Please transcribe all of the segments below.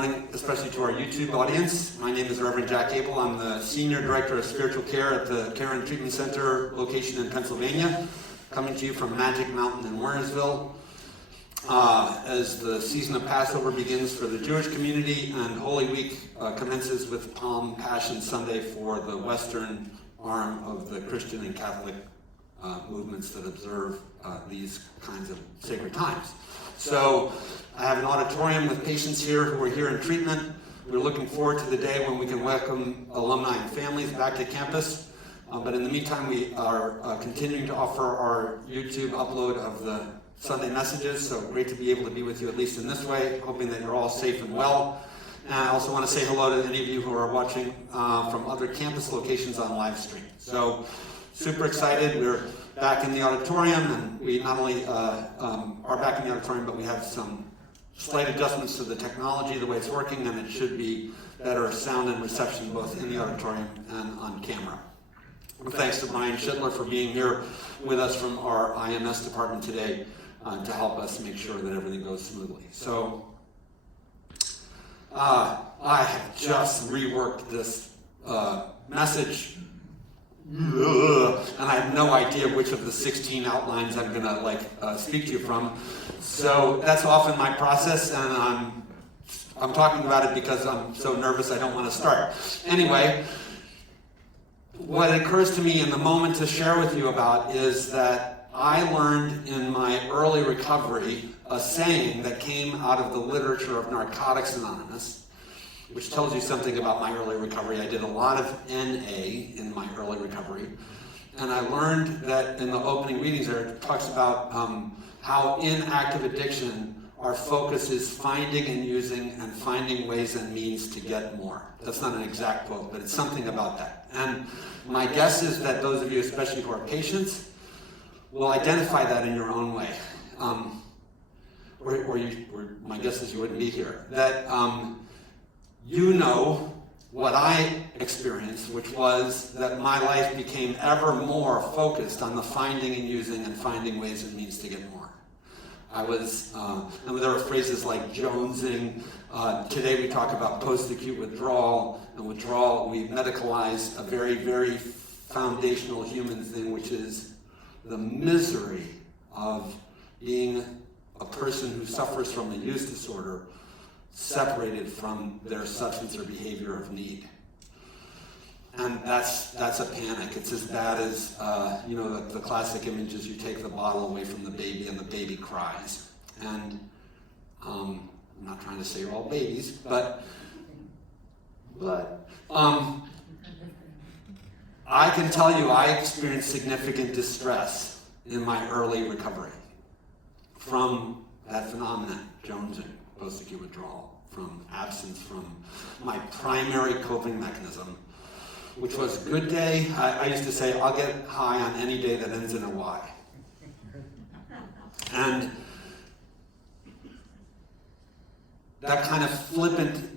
morning, especially to our YouTube audience. My name is Reverend Jack Abel. I'm the Senior Director of Spiritual Care at the Caron Treatment Center location in Pennsylvania, coming to you from Magic Mountain in Warrersville. As the season of Passover begins for the Jewish community and Holy Week commences with Palm Passion Sunday for the Western arm of the Christian and Catholic movements that observe these kinds of sacred times. So I have an auditorium with patients here who are here in treatment. We're looking forward to the day when we can welcome alumni and families back to campus. But in the meantime, we are continuing to offer our YouTube upload of the Sunday messages. So great to be able to be with you, at least in this way, hoping that you're all safe and well. And I also want to say hello to any of you who are watching from other campus locations on live stream. So super excited. We're back in the auditorium, and we not only are back in the auditorium, but we have some slight adjustments to the technology, the way it's working, and it should be better sound and reception both in the auditorium and on camera. Thanks to Brian Schittler for being here with us from our IMS department today to help us make sure that everything goes smoothly. So I have just reworked this message, and I have no idea which of the 16 outlines I'm going to speak to you from. So that's often my process, and I'm talking about it because I'm so nervous I don't want to start. Anyway, what occurs to me in the moment to share with you about is that I learned in my early recovery a saying that came out of the literature of Narcotics Anonymous, which tells you something about my early recovery. I did a lot of NA in my early recovery, and I learned that in the opening readings there, it talks about how in active addiction, our focus is finding and using and finding ways and means to get more. That's not an exact quote, but it's something about that. And my guess is that those of you, especially who are patients, will identify that in your own way. Or my guess is you wouldn't be here. That you know what I experienced, which was that my life became ever more focused on the finding and using and finding ways and means to get more. I was, and there were phrases like jonesing. Today we talk about post-acute withdrawal, and withdrawal, we medicalize a very, very foundational human thing, which is the misery of being a person who suffers from a use disorder separated from their substance or behavior of need. And that's a panic. It's as bad as, the classic image is you take the bottle away from the baby and the baby cries. And I'm not trying to say you're all babies, but I can tell you I experienced significant distress in my early recovery from that phenomenon, jonesing, post-acute withdrawal, from absence from my primary coping mechanism, which was good day. I used to say, I'll get high on any day that ends in a Y. And that kind of flippant,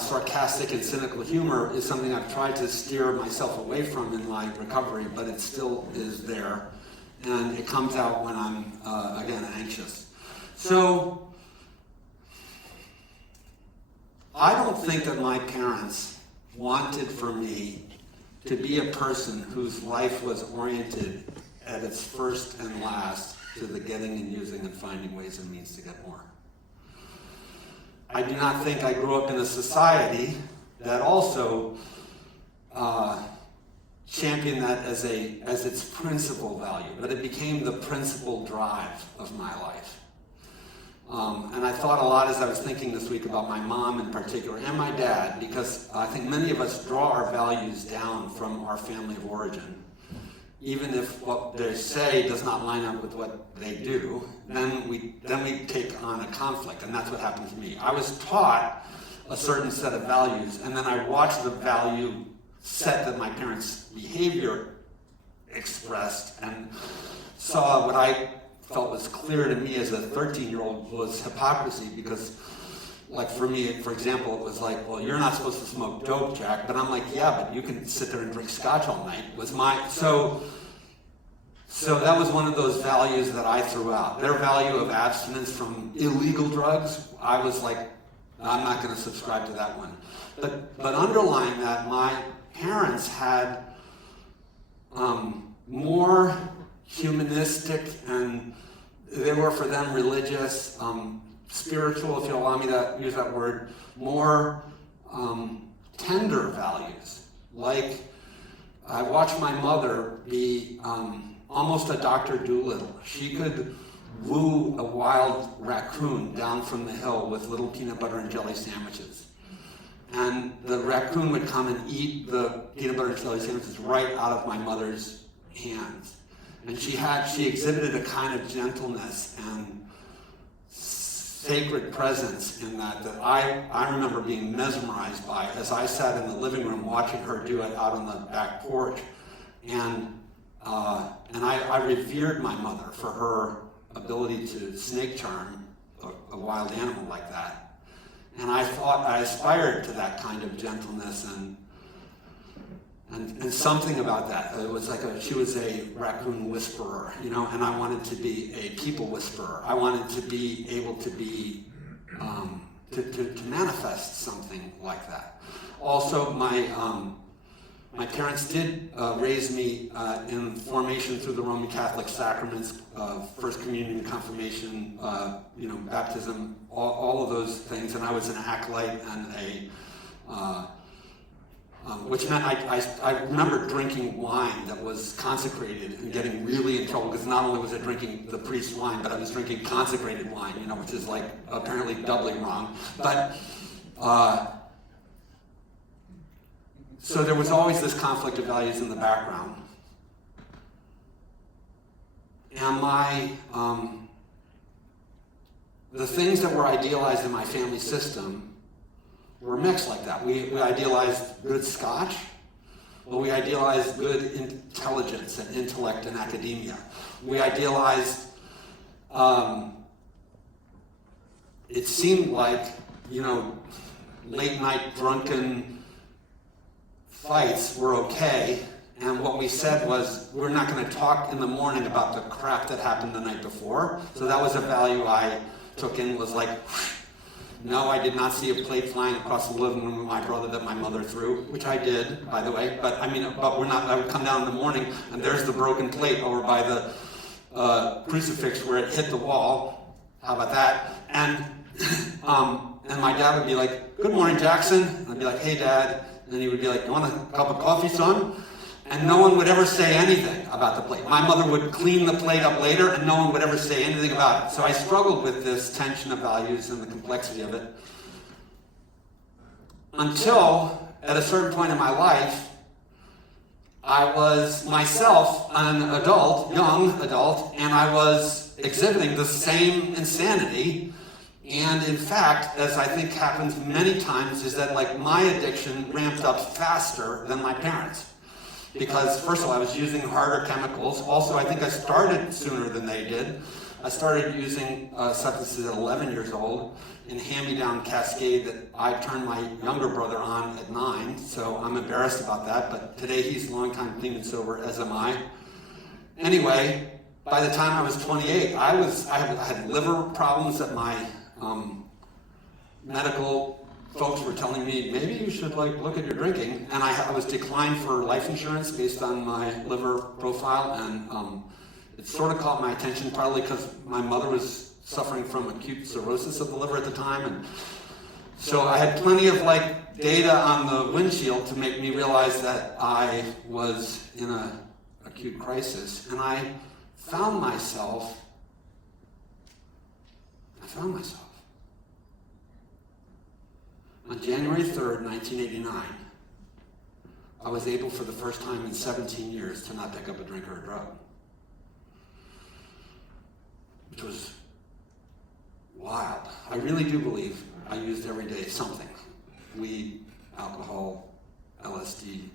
sarcastic and cynical humor is something I've tried to steer myself away from in my recovery, but it still is there. And it comes out when I'm, again, anxious. So, I don't think that my parents wanted for me to be a person whose life was oriented at its first and last to the getting and using and finding ways and means to get more. I do not think I grew up in a society that also championed that as its principal value, but it became the principal drive of my life. And I thought a lot as I was thinking this week about my mom in particular, and my dad, because I think many of us draw our values down from our family of origin. Even if what they say does not line up with what they do, then we take on a conflict, and that's what happened to me. I was taught a certain set of values, and then I watched the value set that my parents' behavior expressed, and saw what I felt was clear to me as a 13-year-old was hypocrisy, because like for me, for example, it was like, well, you're not supposed to smoke dope, Jack, but I'm like, yeah, but you can sit there and drink scotch all night. So that was one of those values that I threw out. Their value of abstinence from illegal drugs, I was like, I'm not going to subscribe to that one. But underlying that, my parents had more humanistic, and they were for them religious, spiritual, if you allow me to use that word, more tender values. Like, I watched my mother be almost a Dr. Dolittle. She could woo a wild raccoon down from the hill with little peanut butter and jelly sandwiches. And the raccoon would come and eat the peanut butter and jelly sandwiches right out of my mother's hands. And she exhibited a kind of gentleness and sacred presence in that I remember being mesmerized by as I sat in the living room watching her do it out on the back porch. And I revered my mother for her ability to snake charm a wild animal like that. And I thought I aspired to that kind of gentleness and something about that. It was like she was a raccoon whisperer, you know, and I wanted to be a people whisperer. I wanted to be able to be, to manifest something like that. Also, my parents did raise me in formation through the Roman Catholic sacraments, First Communion, confirmation, baptism, all of those things. And I was an acolyte and which meant I remember drinking wine that was consecrated and getting really in trouble because not only was I drinking the priest's wine, but I was drinking consecrated wine, which is like apparently doubly wrong. But so there was always this conflict of values in the background. And the things that were idealized in my family system were mixed like that. We idealized good Scotch, but we idealized good intelligence and intellect in academia. We idealized, it seemed like, late night drunken fights were okay, and what we said was, we're not going to talk in the morning about the crap that happened the night before. So that was a value I took in, was like, no, I did not see a plate flying across the living room with my brother that my mother threw, which I did, by the way. But I would come down in the morning, and there's the broken plate over by the crucifix where it hit the wall. How about that? And my dad would be like, "Good morning, Jackson." And I'd be like, "Hey, Dad." And then he would be like, "You want a cup of coffee, son?" And no one would ever say anything about the plate. My mother would clean the plate up later, and no one would ever say anything about it. So I struggled with this tension of values and the complexity of it. Until, at a certain point in my life, I was myself an adult, young adult, and I was exhibiting the same insanity. And in fact, as I think happens many times, is that like my addiction ramped up faster than my parents'. Because first of all, I was using harder chemicals. Also, I think I started sooner than they did. I started using substances at 11 years old in a hand-me-down cascade that I turned my younger brother on at 9. So I'm embarrassed about that, but today he's long time clean and sober, as am I. Anyway, by the time I was 28, I had liver problems that my medical folks were telling me, maybe you should look at your drinking, and I was declined for life insurance based on my liver profile, and it sort of caught my attention, partly because my mother was suffering from acute cirrhosis of the liver at the time, and so I had plenty of data on the windshield to make me realize that I was in an acute crisis, and I found myself on January 3rd, 1989, I was able for the first time in 17 years to not pick up a drink or a drug. Which was wild. I really do believe I used every day something. Weed, alcohol, LSD,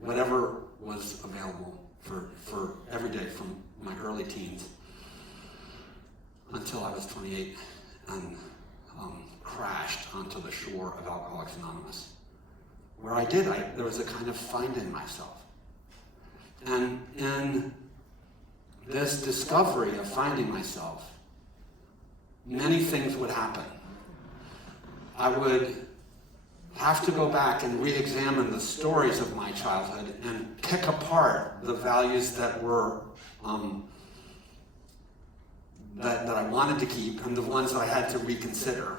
whatever was available for every day from my early teens until I was 28 and crashed onto the shore of Alcoholics Anonymous, where there was a kind of finding myself. And in this discovery of finding myself, many things would happen. I would have to go back and re-examine the stories of my childhood and pick apart the values that were that I wanted to keep and the ones that I had to reconsider.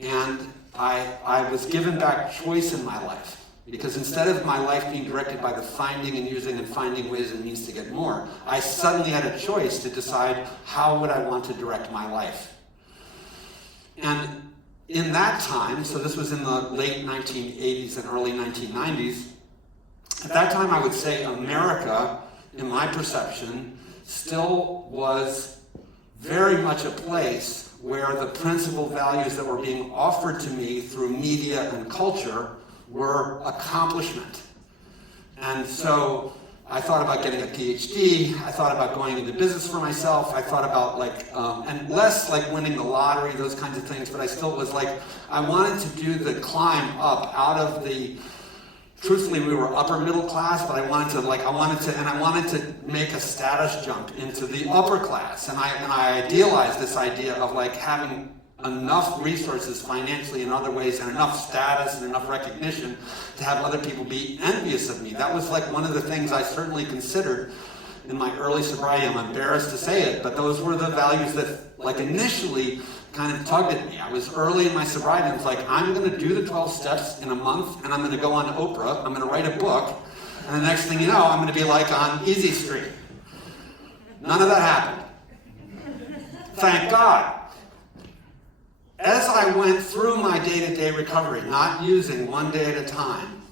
And I was given back choice in my life, because instead of my life being directed by the finding and using and finding ways and means to get more, I suddenly had a choice to decide how would I want to direct my life. And in that time, so this was in the late 1980s and early 1990s, at that time I would say America, in my perception, still was very much a place where the principal values that were being offered to me through media and culture were accomplishment. And so I thought about getting a PhD, I thought about going into business for myself, I thought about and less like winning the lottery, those kinds of things, but I still was like, I wanted to do the climb up out of the, truthfully we were upper middle class, but I wanted to make a status jump into the upper class. And I idealized this idea of like having enough resources financially in other ways and enough status and enough recognition to have other people be envious of me. That was like one of the things I certainly considered in my early sobriety. I'm embarrassed to say it, but those were the values that like initially kind of tugged at me. I was early in my sobriety and was like, I'm going to do the 12 steps in a month and I'm going to go on Oprah, I'm going to write a book, and the next thing you know, I'm going to be like on Easy Street. None of that happened. Thank God. As I went through my day-to-day recovery, not using one day at a time,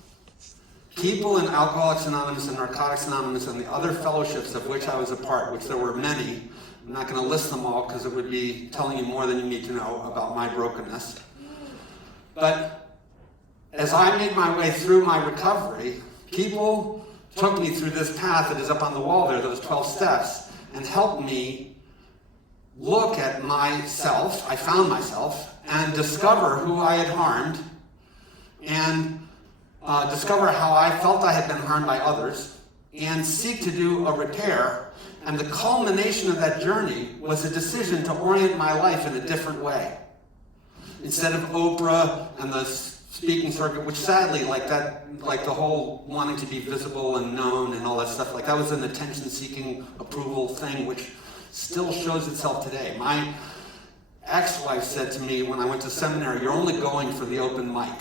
people in Alcoholics Anonymous and Narcotics Anonymous and the other fellowships of which I was a part, which there were many, I'm not going to list them all because it would be telling you more than you need to know about my brokenness. But as I made my way through my recovery, people took me through this path that is up on the wall there, those 12 steps, and helped me look at myself, I found myself, and discover who I had harmed, and discover how I felt I had been harmed by others, and seek to do a repair. And the culmination of that journey was a decision to orient my life in a different way. Instead of Oprah and the speaking circuit, which sadly, like the whole wanting to be visible and known and all that stuff, like that was an attention-seeking approval thing, which still shows itself today. My ex-wife said to me when I went to seminary, you're only going for the open mic.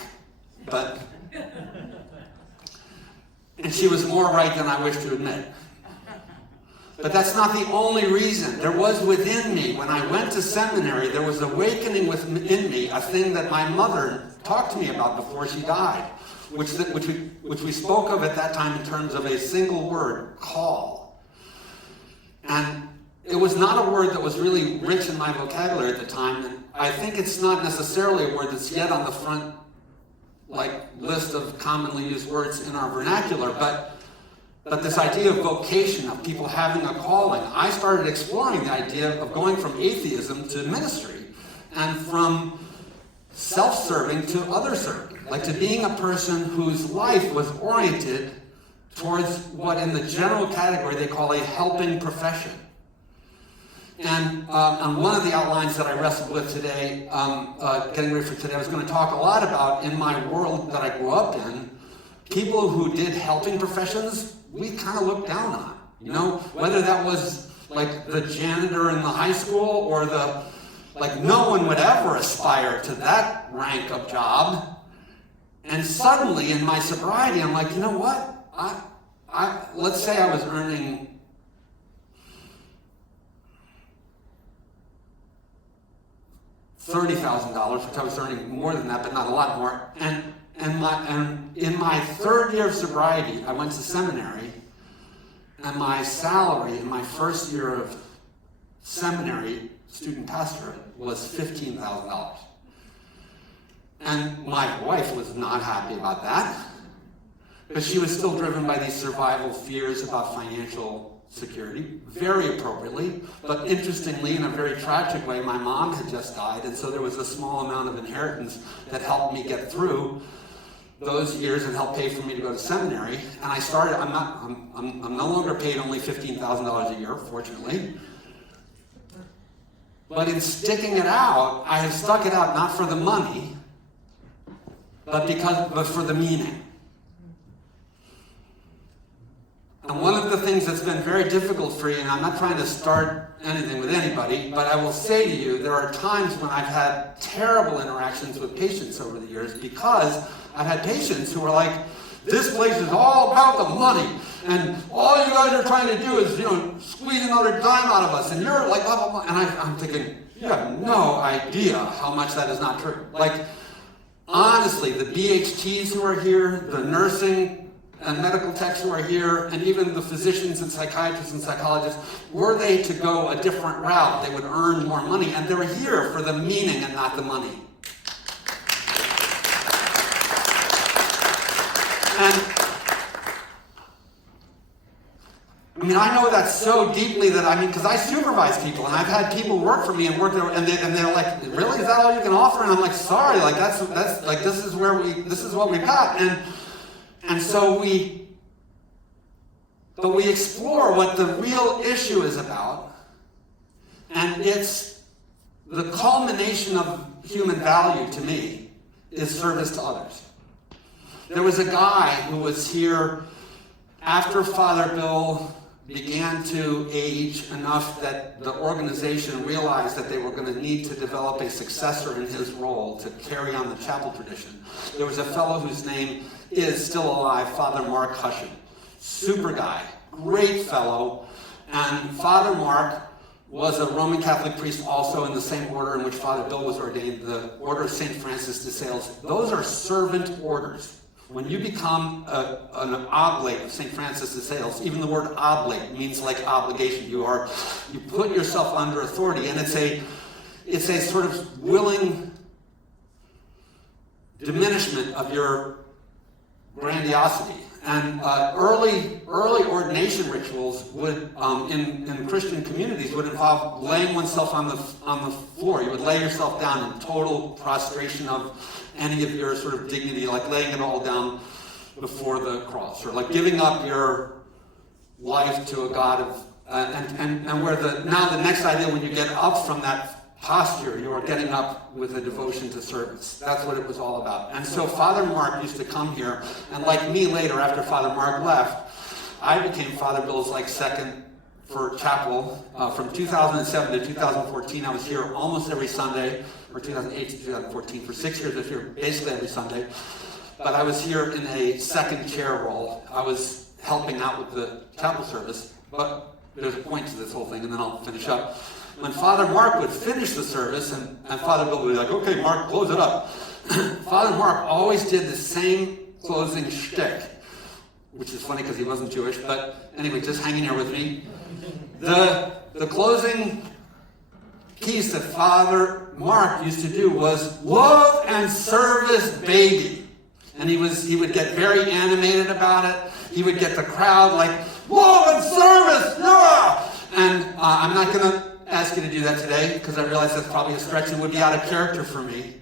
And she was more right than I wish to admit. But that's not the only reason. There was within me, when I went to seminary, there was awakening within me, a thing that my mother talked to me about before she died, which we spoke of at that time in terms of a single word, call. And it was not a word that was really rich in my vocabulary at the time, and I think it's not necessarily a word that's yet on the front list of commonly used words in our vernacular, but this idea of vocation, of people having a calling, I started exploring the idea of going from atheism to ministry, and from self-serving to other-serving, like to being a person whose life was oriented towards what in the general category they call a helping profession. And on one of the outlines that I wrestled with today, getting ready for today, I was going to talk a lot about, in my world that I grew up in, people who did helping professions, we kind of looked down on. You know, whether that was like the janitor in the high school or no one would ever aspire to that rank of job. And suddenly in my sobriety, I'm like, you know what? Let's say I was earning $30,000, which I was earning more than that, but not a lot more. And in my third year of sobriety, I went to seminary, and my salary in my first year of seminary student pastorate was $15,000. And my wife was not happy about that, because she was still driven by these survival fears about financial security, very appropriately, but interestingly, in a very tragic way, my mom had just died, and so there was a small amount of inheritance that helped me get through those years and helped pay for me to go to seminary. And I started, I'm no longer paid only $15,000 a year, fortunately. But in sticking it out, I have stuck it out not for the money, but for the meaning. And one of the things that's been very difficult for you, and I'm not trying to start anything with anybody, but I will say to you, there are times when I've had terrible interactions with patients over the years because I've had patients who are like, this place is all about the money, and all you guys are trying to do is, squeeze another dime out of us, and you're like, blah, blah, blah. And I'm thinking, you have no idea how much that is not true. Like, honestly, the BHTs who are here, the nursing and medical techs who are here, and even the physicians and psychiatrists and psychologists, were they to go a different route, they would earn more money, and they're here for the meaning and not the money. And I know that so deeply that because I supervise people, and I've had people work for me and work there, and they're like, really, is that all you can offer? And I'm like, sorry, like that's like this is what we've got, and so we explore what the real issue is about, and it's the culmination of human value to me is service to others. There was a guy who was here after Father Bill began to age enough that the organization realized that they were going to need to develop a successor in his role to carry on the chapel tradition. There was a fellow whose name is still alive, Father Mark Hushin. Super guy, great fellow. And Father Mark was a Roman Catholic priest also in the same order in which Father Bill was ordained, the Order of St. Francis de Sales. Those are servant orders. When you become an oblate of St. Francis de Sales, even the word oblate means like obligation. You put yourself under authority, and it's a sort of willing diminishment of your grandiosity. And early ordination rituals would, in Christian communities, would involve laying oneself on the floor. You would lay yourself down in total prostration of any of your sort of dignity, like laying it all down before the cross, or like giving up your life to a God of, and where the next idea, when you get up from that posture, you are getting up with a devotion to service. That's what it was all about. And so Father Mark used to come here, and like me later, after Father Mark left, I became Father Bill's second for chapel. From 2007 to 2014, I was here almost every Sunday, or 2008 to 2014. For 6 years, I was here basically every Sunday. But I was here in a second chair role. I was helping out with the chapel service, but there's a point to this whole thing, and then I'll finish up. When Father Mark would finish the service, and Father Bill would be like, okay, Mark, close it up. Father Mark always did the same closing shtick, which is funny because he wasn't Jewish, but anyway, just hang in here with me. The closing piece that Father Mark used to do was love and service, baby. And he would get very animated about it. He would get the crowd like, love and service, yeah! And I'm not going to ask you to do that today, because I realize that's probably a stretch and would be out of character for me.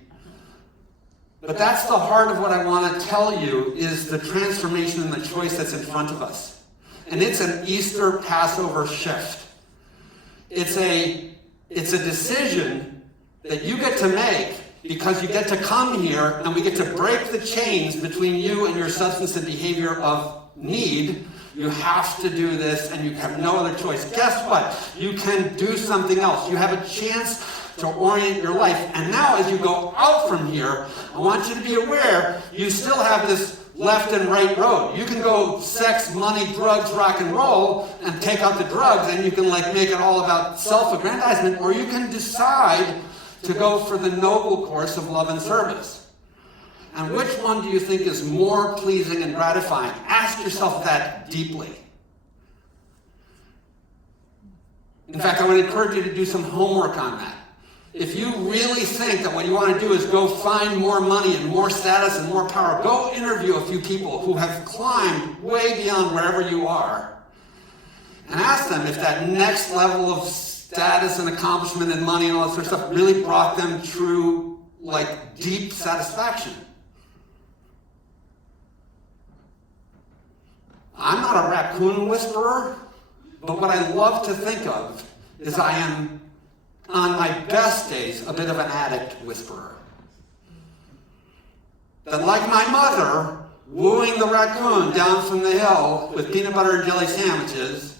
But that's the heart of what I want to tell you, is the transformation and the choice that's in front of us. And it's an Easter Passover shift. It's a decision that you get to make, because you get to come here and we get to break the chains between you and your substance and behavior of need. You have to do this, and you have no other choice. Guess what? You can do something else. You have a chance to orient your life. And now as you go out from here, I want you to be aware you still have this left and right road. You can go sex, money, drugs, rock and roll, and take out the drugs, and you can make it all about self-aggrandizement, or you can decide to go for the noble course of love and service. And which one do you think is more pleasing and gratifying? Ask yourself that deeply. In fact, I would encourage you to do some homework on that. If you really think that what you want to do is go find more money and more status and more power, go interview a few people who have climbed way beyond wherever you are, and ask them if that next level of status and accomplishment and money and all that sort of stuff really brought them true, deep satisfaction. I'm not a raccoon whisperer, but what I love to think of is I am on my best days, a bit of an addict whisperer. That like my mother, wooing the raccoon down from the hill with peanut butter and jelly sandwiches,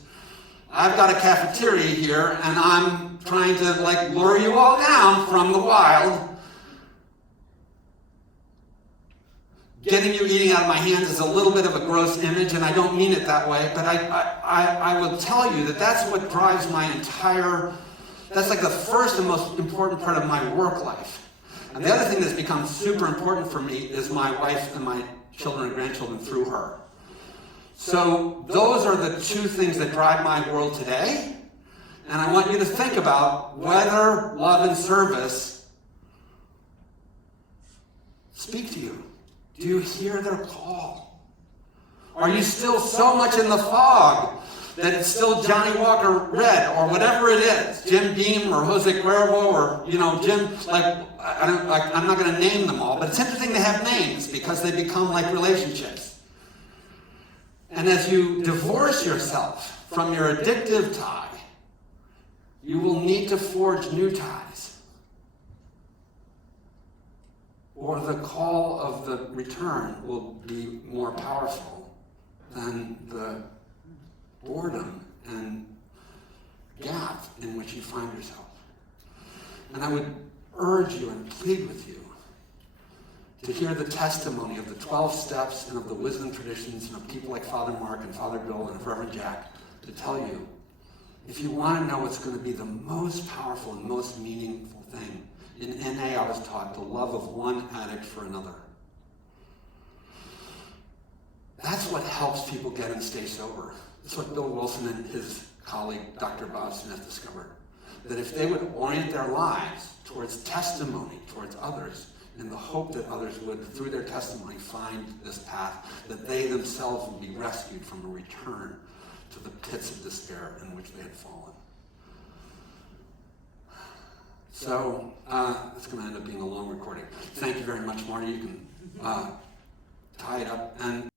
I've got a cafeteria here and I'm trying to like lure you all down from the wild. Getting you eating out of my hands is a little bit of a gross image, and I don't mean it that way, but I will tell you that that's what drives my entire, that's like the first and most important part of my work life. And the other thing that's become super important for me is my wife and my children and grandchildren through her. So those are the two things that drive my world today. And I want you to think about whether love and service speak to you. Do you hear their call? Are you still so much in the fog that it's still Johnny Walker Red or whatever it is, Jim Beam or Jose Cuervo or, Jim, I'm not going to name them all, but it's interesting they have names because they become like relationships. And as you divorce yourself from your addictive tie, you will need to forge new ties. Or the call of the return will be more powerful than the boredom and gap in which you find yourself. And I would urge you and plead with you to hear the testimony of the 12 steps and of the wisdom traditions and of people like Father Mark and Father Bill and Reverend Jack to tell you, if you want to know what's going to be the most powerful and most meaningful thing, in NA I was taught the love of one addict for another. That's what helps people get and stay sober. That's what Bill Wilson and his colleague, Dr. Bob Smith, discovered. That if they would orient their lives towards testimony, towards others, in the hope that others would, through their testimony, find this path, that they themselves would be rescued from a return to the pits of despair in which they had fallen. So, it's going to end up being a long recording. Thank you very much, Marty. You can tie it up. And